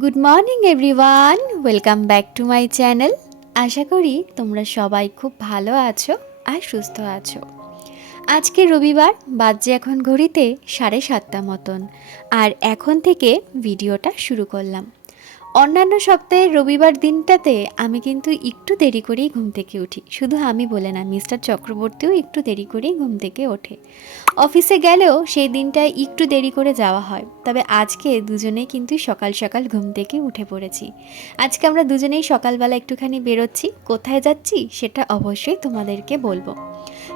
Good morning everyone, welcome back to my channel. আশা করি তোমরা সবাই খুব ভালো আছো আর সুস্থ আছো। আজকে রবিবার, বাজে এখন ঘড়িতে 7:30 মতন, আর এখন থেকে ভিডিওটা শুরু করলাম। অন্যান্য সপ্তাহের রবিবার দিনটাতে আমি কিন্তু একটু দেরি করেই ঘুম থেকে উঠি। শুধু আমি বলে না, মিস্টার চক্রবর্তীও একটু দেরি করেই ঘুম থেকে ওঠে। অফিসে গেলেও সেই দিনটায় একটু দেরি করে যাওয়া হয়, তবে আজকে দুজনেই কিন্তু সকাল সকাল ঘুম থেকে উঠে পড়েছি। আজকে আমরা দুজনেই সকালবেলা একটুখানি বেরোচ্ছি। কোথায় যাচ্ছি সেটা অবশ্যই তোমাদেরকে বলবো।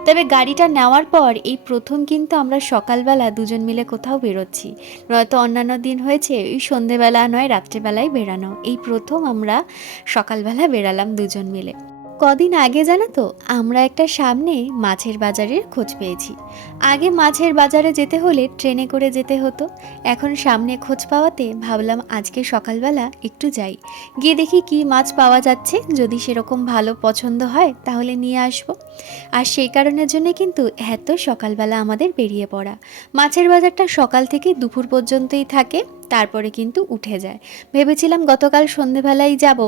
তবে গাড়িটা নেওয়ার পর এই প্রথম কিন্তু আমরা সকালবেলা দুজন মিলে কোথাও বেরোচ্ছি। নয়তো অন্যান্য দিন হয়েছে ওই সন্ধেবেলা নয় রাত্রেবেলায় বেরানো, এই প্রথম আমরা সকালবেলা বেরালাম দুজন মিলে। কদিন আগে জানো তো, আমরা একটা সামনে মাছের বাজারের খোঁজ পেয়েছি। আগে মাছের বাজারে যেতে হলে ট্রেনে করে যেতে হতো, এখন সামনে খোঁজ পাওয়াতে ভাবলাম আজকে সকালবেলা একটু যাই, গিয়ে দেখি কি মাছ পাওয়া যাচ্ছে। যদি সেরকম ভালো পছন্দ হয় তাহলে নিয়ে আসবো। আর সেই কারণের জন্য কিন্তু এত সকালবেলা আমাদের বেরিয়ে পড়া। মাছের বাজারটা সকাল থেকে দুপুর পর্যন্তই থাকে, তারপরে কিন্তু উঠে যায়। ভেবেছিলাম গতকাল সন্ধেবেলায় যাব,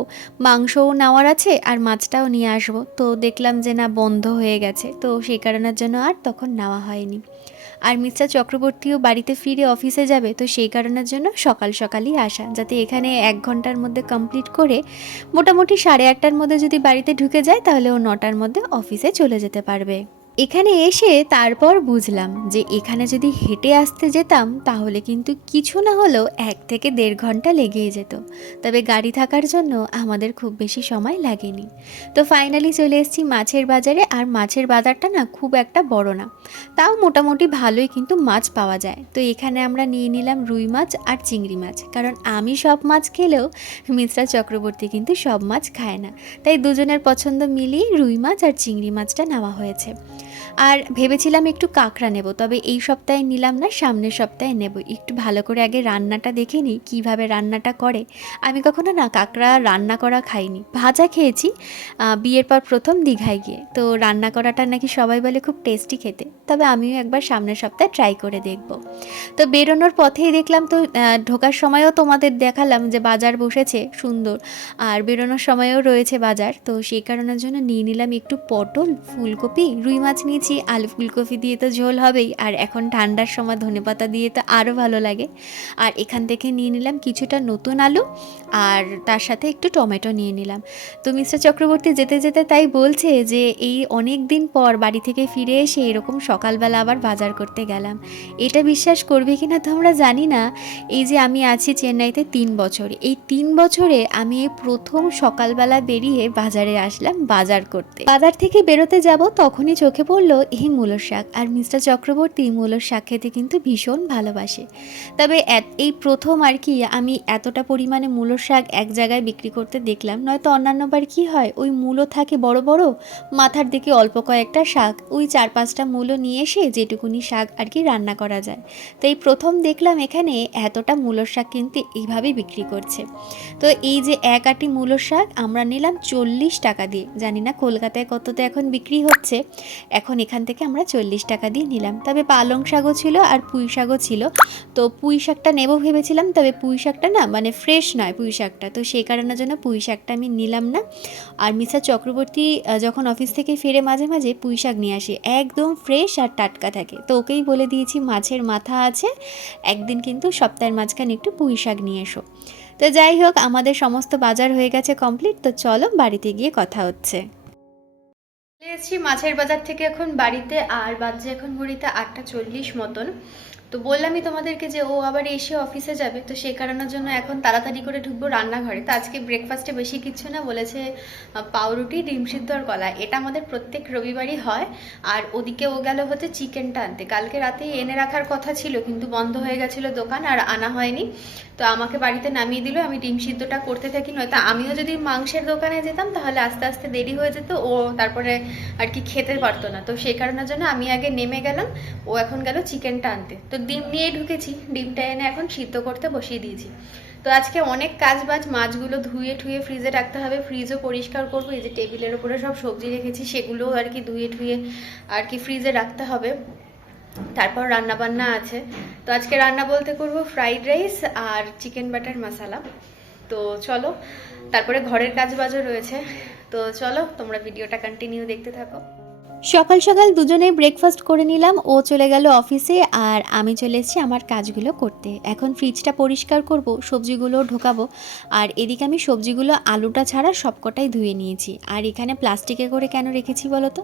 মাংসও নেওয়ার আছে আর মাছটাও নিয়ে আসবো, তো দেখলাম যে না, বন্ধ হয়ে গেছে, তো সেই কারণের জন্য আর তখন নেওয়া হয়নি। আর মিস্টার চক্রবর্তীও বাড়িতে ফিরে অফিসে যাবে, তো সেই কারণের জন্য সকাল সকালই আসা, যাতে এখানে 1 ঘন্টার মধ্যে কমপ্লিট করে মোটামুটি 8:30টার মধ্যে যদি বাড়িতে ঢুকে যায় তাহলে ও 9টার মধ্যে অফিসে চলে যেতে পারবে। এখানে এসে তারপর বুঝলাম যে এখানে যদি হেঁটে আসতে যেতাম তাহলে কিন্তু কিছু না হলেও 1 থেকে 1.5 ঘন্টা লেগেই যেত। তবে গাড়ি থাকার জন্য আমাদের খুব বেশি সময় লাগেনি। তো ফাইনালি চলে এসেছি মাছের বাজারে। আর মাছের বাজারটা না খুব একটা বড় না, তাও মোটামুটি ভালোই কিন্তু মাছ পাওয়া যায়। তো এখানে আমরা নিয়ে নিলাম রুই মাছ আর চিংড়ি মাছ, কারণ আমি সব মাছ খেলেও মিস্টার চক্রবর্তী কিন্তু সব মাছ খায় না, তাই দুজনের পছন্দ মিলিয়ে রুই মাছ আর চিংড়ি মাছটা নেওয়া হয়েছে। আর ভেবেছিলাম একটু কাঁকড়া নেব, তবে এই সপ্তাহে নিলাম না, সামনের সপ্তাহে নেব। একটু ভালো করে আগে রান্নাটা দেখে নিই কীভাবে রান্নাটা করে। আমি কখনো না কাঁকড়া রান্না করা খাইনি, ভাজা খেয়েছি বিয়ের পর প্রথম দীঘায় গিয়ে। তো রান্না করাটা নাকি সবাই বলে খুব টেস্টি খেতে, তবে আমিও একবার সামনের সপ্তাহে ট্রাই করে দেখব। তো বেরোনোর পথেই দেখলাম, তো ঢোকার সময়ও তোমাদের দেখালাম যে বাজার বসেছে সুন্দর, আর বেরোনোর সময়ও রয়েছে বাজার। তো সেই কারণের জন্য নিয়ে নিলাম একটু পটল, ফুলকপি, রুই মাছ নিয়েছি, আলু ফুলকপি দিয়ে তো ঝোল হবেই, আর এখন ঠান্ডার সময় ধনেপাতা দিয়ে তো আরও ভালো লাগে। আর এখান থেকে নিয়ে নিলাম কিছুটা নতুন আলু, আর তার সাথে একটু টমেটো নিয়ে নিলাম। তো মিস্টার চক্রবর্তী যেতে যেতে তাই বলছে যে এই অনেক দিন পর বাড়ি থেকে ফিরে এসে এরকম সকালবেলা আবার বাজার করতে গেলাম। এটা বিশ্বাস করবে কি না তোমরা জানি না, এই যে আমি আছি চেন্নাইতে 3 বছর, এই 3 বছরে আমি এই প্রথম সকালবেলা বেরিয়ে বাজারে আসলাম বাজার করতে। বাজার থেকে বেরোতে যাব তখনই চোখে পড়লো এই মূলোর শাক, আর মিস্টার চক্রবর্তী মূলোর শাক খেতে কিন্তু ভীষণ ভালোবাসে। তবে এই প্রথম আর কি আমি এতটা পরিমাণে মূলোর শাক এক জায়গায় বিক্রি করতে দেখলাম। নয়তো অন্যান্যবার কি হয়, ওই মূলো থাকে বড় বড়, মাথার দিকে অল্প কয়েকটা শাক, ওই 4-5টা মূলো নিয়ে এসে যেটুকুনি শাক আর কি রান্না করা যায়। তো এই প্রথম দেখলাম এখানে এতটা মূলোর শাক কিন্তু এইভাবেই বিক্রি করছে। তো এই যে এক আঁটি মূলোর শাক আমরা নিলাম 40 টাকা দিয়ে। জানি না কলকাতায় কততে এখন বিক্রি হচ্ছে, এখন এখান থেকে আমরা 40 টাকা দিয়ে নিলাম। তবে পালং শাকও ছিল আর পুঁই শাকও ছিল। তো পুঁই শাকটা নেব ভেবেছিলাম, তবে পুঁই শাকটা না মানে ফ্রেশ নয় পুঁই শাকটা, তো সেই কারণের জন্য পুঁই শাকটা আমি নিলাম না। আর মিস্টার চক্রবর্তী যখন অফিস থেকে ফিরে মাঝে মাঝে পুঁই শাক নিয়ে আসে, একদম ফ্রেশ আর টাটকা থাকে। তো ওকেই বলে দিয়েছি মাছের মাথা আছে, একদিন কিন্তু সপ্তাহের মাঝখানে একটু পুঁই শাক নিয়ে এসো। তো যাই হোক, আমাদের সমস্ত বাজার হয়ে গেছে কমপ্লিট। তো চলো বাড়িতে গিয়ে কথা হচ্ছে। চলে এসেছি মাছের বাজার থেকে এখন বাড়িতে, আর বাজে এখন ঘড়িতে 8:40 মতন। তো বললামই তোমাদেরকে যে ও আবার এসে অফিসে যাবে, তো সেই কারণের জন্য এখন তাড়াতাড়ি করে ঢুকবো রান্নাঘরে। তো আজকে ব্রেকফাস্টে বেশি কিছু না, বলেছে পাউরুটি, ডিম সিদ্ধ আর কলা। এটা আমাদের প্রত্যেক রবিবারই হয়। আর ওদিকে ও গেল হচ্ছে চিকেনটা আনতে, কালকে রাতেই এনে রাখার কথা ছিল কিন্তু বন্ধ হয়ে গেছিলো দোকান আর আনা হয়নি। তো আমাকে বাড়িতে নামিয়ে দিল, আমি ডিম সিদ্ধটা করতে থাকি। নয়তো আমিও যদি মাংসের দোকানে যেতাম তাহলে আস্তে আস্তে দেরি হয়ে যেত, ও তারপরে আর কি খেতে পারতো না। তো সেই কারণের জন্য আমি আগে নেমে গেলাম, ও এখন গেল চিকেনটা আনতে। তো ডিম নিয়ে ঢুকেছি, ডিমটা এনে এখন সিদ্ধ করতে বসিয়ে দিয়েছি। তো আজকে অনেক কাজ বাজ, মাছগুলো ধুয়ে ঠুয়ে ফ্রিজে রাখতে হবে, ফ্রিজও পরিষ্কার করবো। এই যে টেবিলের উপরে সব সবজি রেখেছি সেগুলো আর কি ধুয়ে ঠুয়ে আর কি ফ্রিজে রাখতে হবে। তারপর রান্না বান্না আছে। তো আজকে রান্না বলতে করব ফ্রাইড রাইস আর চিকেন বাটার মশলা। তো চলো, তারপরে ঘরের কাজ বাজও রয়েছে। তো চলো তোমরা ভিডিওটা কন্টিনিউ দেখতে থাকো। সকাল সকাল দুজনেই ব্রেকফাস্ট করে নিলাম, ও চলে গেল অফিসে আর আমি চলে এসেছি আমার কাজগুলো করতে। এখন ফ্রিজটা পরিষ্কার করব, সবজিগুলো ঢোকাবো। আর এদিকে আমি সবজিগুলো আলুটা ছাড়া সবকটাই ধুয়ে নিয়েছি। আর এখানে প্লাস্টিকে করে কেন রেখেছি বলো তো?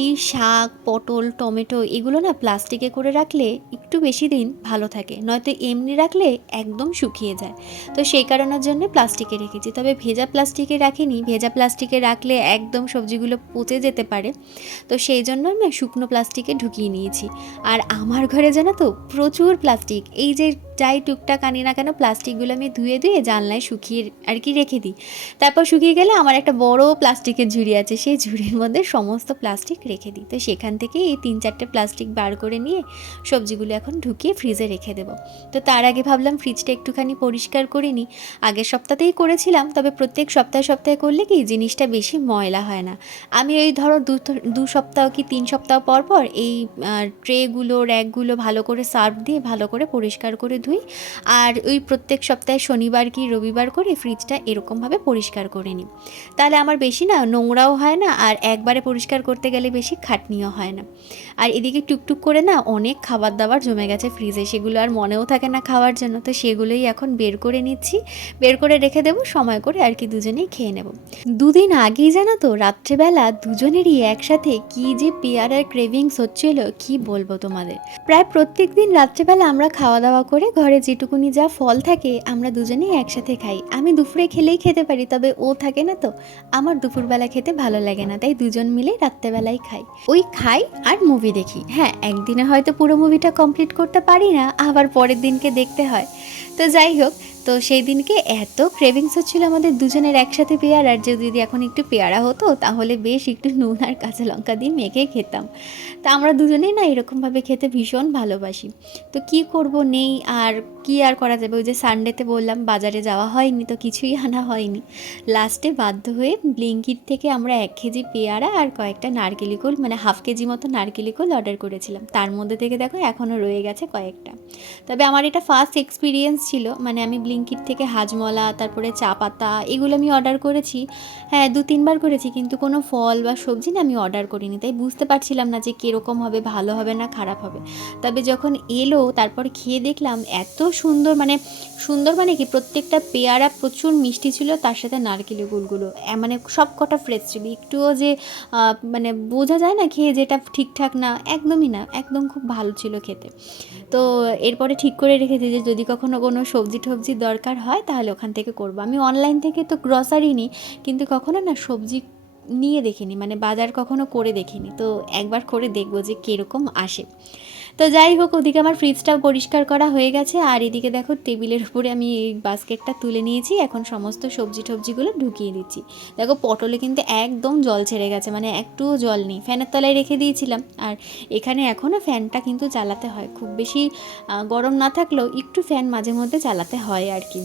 এই শাক, পটল, টমেটো এগুলো না প্লাস্টিকে করে রাখলে একটু বেশি দিন ভালো থাকে, নয়তো এমনি রাখলে একদম শুকিয়ে যায়। তো সেই কারণের জন্য প্লাস্টিকে রেখেছি, তবে ভেজা প্লাস্টিকে রাখিনি। ভেজা প্লাস্টিকে রাখলে একদম সবজিগুলো পচে যেতে পারে। তো সেই জন্য আমি শুকনো প্লাস্টিকে ঢুকিয়ে নিয়েছি। আর আমার ঘরে জানো তো প্রচুর প্লাস্টিক, এই যে যাই টুকটাক আনি না কেন প্লাস্টিকগুলো আমি ধুয়ে ধুয়ে জানলায় শুকিয়ে আর কি রেখে দিই। তারপর শুকিয়ে গেলে আমার একটা বড় প্লাস্টিকের ঝুড়ি আছে, সেই ঝুড়ির মধ্যে সমস্ত প্লাস্টিক রেখে দিই। তো সেখান থেকে এই 3-4টে প্লাস্টিক বার করে নিয়ে সবজিগুলো এখন ঢুকিয়ে ফ্রিজে রেখে দেবো। তো তার আগে ভাবলাম ফ্রিজটা একটুখানি পরিষ্কার করে নিই। আগের সপ্তাহতেই করেছিলাম, তবে প্রত্যেক সপ্তাহে সপ্তাহে করলে কি জিনিসটা বেশি ময়লা হয় না। আমি ওই ধরো 2 সপ্তাহ কি 3 সপ্তাহ পর পর এই ট্রেগুলো, র্যাকগুলো ভালো করে সার্ফ দিয়ে ভালো করে পরিষ্কার করে ধুই। আর ওই প্রত্যেক সপ্তাহে শনিবার কি রবিবার করে ফ্রিজটা এরকমভাবে পরিষ্কার করে নিই। তাহলে আমার বেশি না নোংরাও হয় না, আর একবারে পরিষ্কার করতে গেলে বেশি খাটনিও হয় না। আর এদিকে টুকটুক করে না অনেক খাবার দাবার জমে গেছে ফ্রিজে, সেগুলো আর মনেও থাকে না খাওয়ার জন্য। তো সেগুলোই এখন বের করে নিচ্ছি, বের করে রেখে দেবো সময় করে আর কি দুজনেই খেয়ে নেব। দুদিন আগেই জানো তো রাত্রেবেলা দুজনেরই একসাথে কি যে পেয়ারার ক্রেভিংস হচ্ছিল কি বলবো তোমাদের। প্রায় প্রত্যেক দিন রাত্রেবেলা আমরা খাওয়া দাওয়া করে ঘরে যেটুকুনি যা ফল থাকে আমরা দুজনেই একসাথে খাই। আমি দুপুরে খেলেই খেতে পারি, তবে ও থাকে না তো, আমার দুপুরবেলা খেতে ভালো লাগে না, তাই দুজন মিলে রাত্রেবেলায় খাই। ওই খাই আর মুভি দেখি। হ্যাঁ, একদিনে হয়তো পুরো মুভিটা কমপ্লিট করতে পারি না, আবার পরের দিনকে দেখতে হয়। তো যাই হোক, তো সেই দিনকে এত ক্রেভিংস হচ্ছিলো আমাদের দুজনের একসাথে পেয়ারার, যে যদি এখন একটু পেয়ারা হতো তাহলে বেশ একটু নুন আর কাঁচা লঙ্কা দিয়ে মেখে খেতাম। তা আমরা দুজনেই না এরকমভাবে খেতে ভীষণ ভালোবাসি। তো কি করব, নেই আর কি আর করা যাবে। ওই যে সানডেতে বললাম বাজারে যাওয়া হয়নি, তো কিছুই আনা হয়নি। লাস্টে বাধ্য হয়ে ব্লিঙ্কিট থেকে আমরা 1 কেজি পেয়ারা আর কয়েকটা নারকেলিকুল, মানে হাফ কেজি মতো নারকেলিকুল অর্ডার করেছিলাম। তার মধ্যে থেকে দেখো এখনও রয়ে গেছে কয়েকটা। তবে আমার এটা ফার্স্ট এক্সপিরিয়েন্স ছিল, মানে আমি ব্লিঙ্কিট থেকে হাজমলা, তারপরে চা পাতা এগুলো আমি অর্ডার করেছি। হ্যাঁ, 2-3বার করেছি, কিন্তু কোনো ফল বা সবজি না আমি অর্ডার করিনি, তাই বুঝতে পারছিলাম না যে কীরকম হবে, ভালো হবে না খারাপ হবে। তবে যখন এলো তারপর খেয়ে দেখলাম এত সুন্দর, মানে সুন্দর মানে কি, প্রত্যেকটা পেয়ারা প্রচুর মিষ্টি ছিল, তার সাথে নারকেলের গুলগুলো মানে সব কটা ফ্রেশ ছিল, একটুও যে মানে বোঝা যায় না খেয়ে যেটা ঠিকঠাক না, একদমই না, একদম খুব ভালো ছিল খেতে। তো এরপরে ঠিক করে রেখেছি যে যদি কখনো কোনো সবজি টবজির দরকার হয় তাহলে ওখান থেকে করবো। আমি অনলাইন থেকে তো গ্রসারি নিই, কিন্তু কখনো না সবজি নিয়ে দেখিনি, মানে বাজার কখনো করে দেখিনি। তো একবার করে দেখবো যে কীরকম আসে। তো যাই হোক, ওদিকে আমার ফ্রিজটাও পরিষ্কার করা হয়ে গেছে, আর এদিকে দেখো টেবিলের উপরে আমি এই বাস্কেটটা তুলে নিয়েছি, এখন সমস্ত সবজি টবজিগুলো ঢুকিয়ে দিচ্ছি। দেখো পটলে কিন্তু একদম জল ছেড়ে গেছে, মানে একটুও জল নেই, ফ্যানের তলায় রেখে দিয়েছিলাম। আর এখানে এখনও ফ্যানটা কিন্তু চালাতে হয়, খুব বেশি গরম না থাকলেও একটু ফ্যান মাঝে মধ্যে চালাতে হয় আর কি।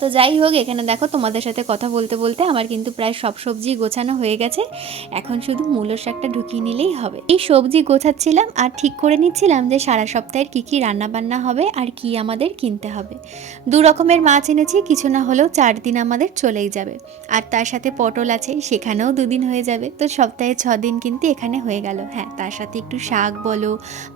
তো যাই হোক, এখানে দেখো তোমাদের সাথে কথা বলতে বলতে আমার কিন্তু প্রায় সব সবজি গোছানো হয়ে গেছে। এখন শুধু মূলো শাকটা ঢুকিয়ে নিলেই হবে। এই সবজি গোছাচ্ছিলাম আর ঠিক করে নিচ্ছিলাম যে সারা সপ্তাহের কী কী রান্নাবান্না হবে আর কি আমাদের কিনতে হবে। 2 রকমের মাছ এনেছি, কিছু না হলেও 4 দিন আমাদের চলেই যাবে। আর তার সাথে পটল আছে, সেখানেও 2 দিন হয়ে যাবে। তো সপ্তাহে 6 দিন কিন্তু এখানে হয়ে গেল। হ্যাঁ, তার সাথে একটু শাক বলো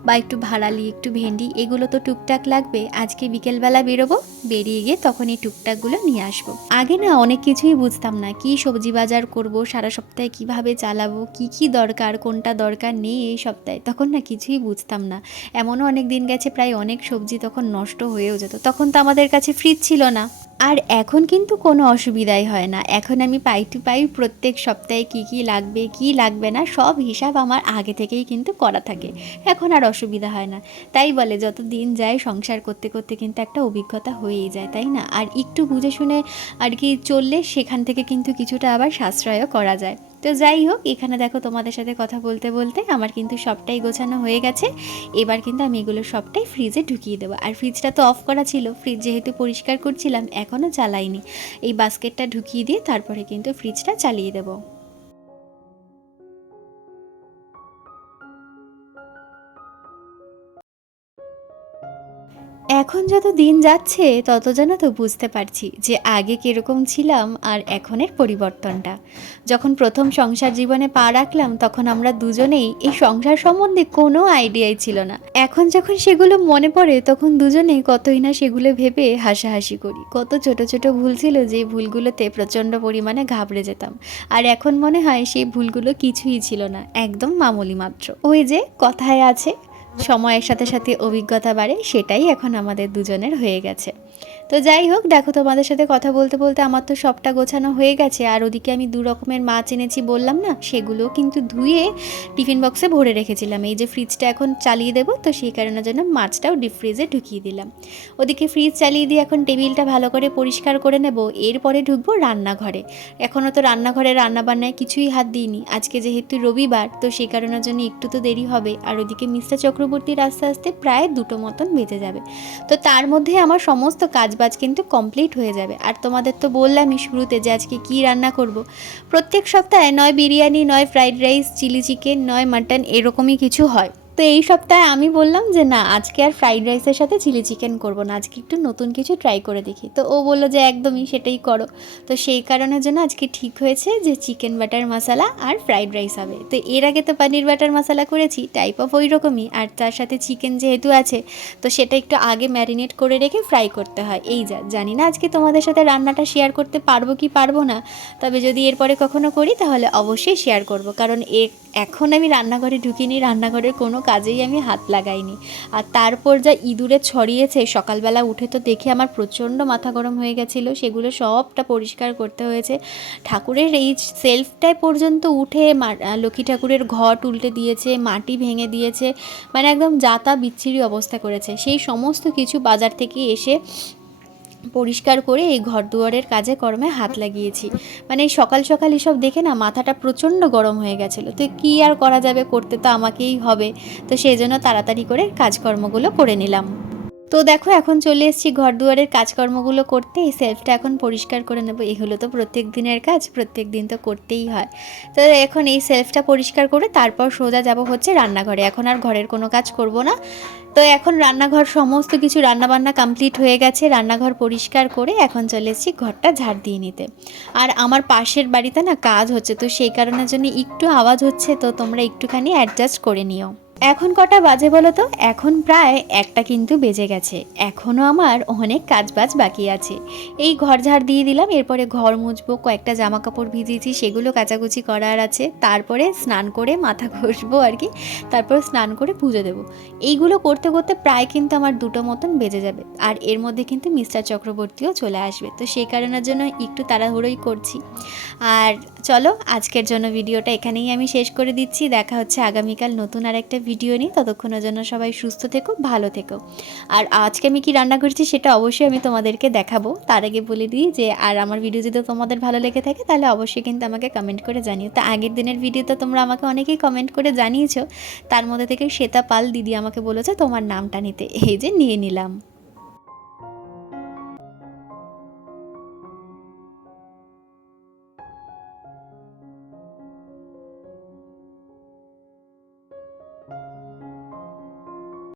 বা একটু ভাড়ালি, একটু ভেন্ডি, এগুলো তো টুকটাক লাগবে। আজকে বিকেলবেলা বেরোবো, বেরিয়ে গিয়ে তখন এই টুকটাকগুলো নিয়ে আসবো। আগে না অনেক কিছুই বুঝতাম না, কি সবজি বাজার করব, সারা সপ্তাহে কিভাবে চালাবো, কি কি দরকার কোনটা দরকার নেই এই সপ্তাহে, তখন না কিছুই বুঝতাম না। এমনও অনেক দিন গেছে প্রায় অনেক সবজি তখন নষ্ট হয়েও যেত, তখন তো আমাদের কাছে ফ্রিজ ছিল না। আর এখন কিন্তু কোনো অসুবিধাই হয় না, এখন আমি পাই টু পাই প্রত্যেক সপ্তাহে কি কি লাগবে কি লাগবে না সব হিসাব আমার আগে থেকেই কিন্তু করা থাকে, এখন আর অসুবিধা হয় না। তাই বলে যত দিন যায় সংসার করতে করতে কিন্তু একটা অভিজ্ঞতা হয়েই যায়, তাই না? আর একটু বুঝে শুনে আর কি চললে সেখান থেকে কিন্তু কিছুটা আবার সাশ্রয়ও করা যায়। তো যাই হোক, এখানে দেখো তোমাদের সাথে কথা বলতে বলতে আমার কিন্তু সবটাই গোছানো হয়ে গেছে। এবার কিন্তু আমি এগুলো সবটাই ফ্রিজে ঢুকিয়ে দেবো। আর ফ্রিজটা তো অফ করা ছিল, ফ্রিজ যেহেতু পরিষ্কার করছিলাম এখনও চালাইনি। এই বাস্কেটটা ঢুকিয়ে দিয়ে তারপরে কিন্তু ফ্রিজটা চালিয়ে দেবো। এখন যত দিন যাচ্ছে তত যেন তো বুঝতে পারছি যে আগে কীরকম ছিলাম আর এখনের পরিবর্তনটা। যখন প্রথম সংসার জীবনে পা রাখলাম তখন আমরা দুজনেই এই সংসার সম্বন্ধে কোনো আইডিয়াই ছিল না। এখন যখন সেগুলো মনে পড়ে তখন দুজনেই কতই না সেগুলো ভেবে হাসাহাসি করি। কত ছোট ছোট ভুল ছিল যে ভুলগুলোতে প্রচণ্ড পরিমাণে ঘাবড়ে যেতাম, আর এখন মনে হয় সেই ভুলগুলো কিছুই ছিল না, একদম মামুলি মাত্র। ওই যে কথায় আছে, সময়ের সাথে সাথে অভিজ্ঞতা বাড়ে, সেটাই এখন আমাদের দুজনের হয়ে গেছে। তো যাই হোক, দেখো তোমাদের সাথে কথা বলতে বলতে আমার তো সবটা গোছানো হয়ে গেছে। আর ওদিকে আমি 2 রকমের মাছ এনেছি বললাম না, সেগুলো কিন্তু ধুয়ে টিফিন বক্সে ভরে রেখেছিলাম। এই যে ফ্রিজটা এখন চালিয়ে দেবো, তো সেই কারণের জন্য মাছটাও ডিপ ফ্রিজে ঢুকিয়ে দিলাম। ওদিকে ফ্রিজ চালিয়ে দিয়ে এখন টেবিলটা ভালো করে পরিষ্কার করে নেব, এরপরে ঢুকবো রান্নাঘরে। এখনও তো রান্নাঘরে রান্নাবান্নায় কিছুই হাত দিইনি। আজকে যেহেতু রবিবার, তো সেই কারণের জন্য একটু তো দেরি হবে। আর ওদিকে মিস্টার চক্রবর্তীর আস্তে আস্তে প্রায় 2টো মতন বেজে যাবে। তো তার মধ্যে আমার সমস্ত কাজবাজ কিন্তু কমপ্লিট হয়ে যাবে। আর তোমাদের তো বললামই শুরুতে যে আজকে কী রান্না করব। প্রত্যেক সপ্তাহে নয় বিরিয়ানি, নয় ফ্রাইড রাইস, চিলি চিকেন, নয় মাটন, এরকমই কিছু হয়। তো এই সপ্তাহে আমি বললাম যে না, আজকে আর ফ্রাইড রাইসের সাথে চিলি চিকেন করব না, আজকে একটু নতুন কিছু ট্রাই করে দেখি। তো ও বললো যে একদমই সেটাই করো। তো সেই কারণের জন্য আজকে ঠিক হয়েছে যে চিকেন বাটার মশলা আর ফ্রাইড রাইস হবে। তো এর আগে তো পনির বাটার মশলা করেছি, টাইপ অফ ওই রকমই। আর তার সাথে চিকেন যেহেতু আছে, তো সেটা একটু আগে ম্যারিনেট করে রেখে ফ্রাই করতে হয়। এই জানি না আজকে তোমাদের সাথে রান্নাটা শেয়ার করতে পারবো কি পারবো না, তবে যদি এরপরে কখনো করি তাহলে অবশ্যই শেয়ার করব। কারণ এখন আমি রান্নাঘরে ঢুকিনি, রান্নাঘরের কোনো কাজেই আমি হাত লাগাইনি। আর তারপর যা ইঁদুরে ছড়িয়েছে সকালবেলা উঠে, তো দেখে আমার প্রচণ্ড মাথা গরম হয়ে গেছিলো। সেগুলো সবটা পরিষ্কার করতে হয়েছে। ঠাকুরের এই সেলফটায় পর্যন্ত উঠে লক্ষ্মী ঠাকুরের ঘট উল্টে দিয়েছে, মাটি ভেঙে দিয়েছে, মানে একদম যাতা বিচ্ছিরি অবস্থা করেছে। সেই সমস্ত কিছু বাজার থেকে এসে পরিষ্কার করে এই ঘর দুয়ারের কাজে কর্মে হাত লাগিয়েছি। মানে সকাল সকাল এসব দেখে না মাথাটা প্রচণ্ড গরম হয়ে গেছিলো। তো কী আর করা যাবে, করতে তো আমাকেই হবে। তো সেই জন্য তাড়াতাড়ি করে কাজকর্মগুলো করে নিলাম। তো দেখো এখন চলে এসেছি ঘর দুয়ারের কাজকর্মগুলো করতে। এই সেলফটা এখন পরিষ্কার করে নেবো। এগুলো তো প্রত্যেক দিনের কাজ, প্রত্যেক দিন তো করতেই হয়। তো এখন এই সেলফটা পরিষ্কার করে তারপর সোজা যাব হচ্ছে রান্নাঘরে। এখন আর ঘরের কোনো কাজ করব না। তো এখন রান্নাঘর সমস্ত কিছু রান্নাবান্না কমপ্লিট হয়ে গেছে। রান্নাঘর পরিষ্কার করে এখন চলে এসেছি ঘরটা ঝাড় দিয়ে নিতে। আর আমার পাশের বাড়িতে না কাজ হচ্ছে, তো সেই কারণের জন্য একটু আওয়াজ হচ্ছে, তো তোমরা একটুখানি অ্যাডজাস্ট করে নিও। এখন কটা বাজে বলো তো? এখন প্রায় 1টা কিন্তু বেজে গেছে। এখনও আমার অনেক কাজবাজ বাকি আছে। এই ঘর ঝাড় দিয়ে দিলাম, এরপরে ঘর মুছবো, কয়েকটা জামা কাপড় ভিজিয়েছি সেগুলো কাচাকুচি করার আছে, তারপরে স্নান করে মাথা ঘষবো আর কি, তারপর স্নান করে পুজো দেবো। এইগুলো করতে করতে প্রায় কিন্তু আমার 2টো মতন বেজে যাবে। আর এর মধ্যে কিন্তু মিস্টার চক্রবর্তীও চলে আসবে, তো সেই কারণের জন্য একটু তাড়াহুড়োই করছি। আর চলো, আজকের জন্য ভিডিওটা এখানেই আমি শেষ করে দিচ্ছি। দেখা হচ্ছে আগামীকাল নতুন আর একটা ভিডিও নিয়ে। ততক্ষণের জন্য সবাই সুস্থ থেকো, ভালো থেকো। আর আজকে আমি কি রান্না করছি সেটা অবশ্যই আমি তোমাদেরকে দেখাবো। তার আগে বলে দিই যে আর আমার ভিডিও যদি তোমাদের ভালো লেগে থাকে তাহলে অবশ্যই কিন্তু আমাকে কমেন্ট করে জানিও। তো আগের দিনের ভিডিওতে তোমরা আমাকে অনেকেই কমেন্ট করে জানিয়েছো। তার মধ্যে থেকে শ্বেতা পাল দিদি আমাকে বলেছে তোমার নামটা নিতে, এই যে নিয়ে নিলাম।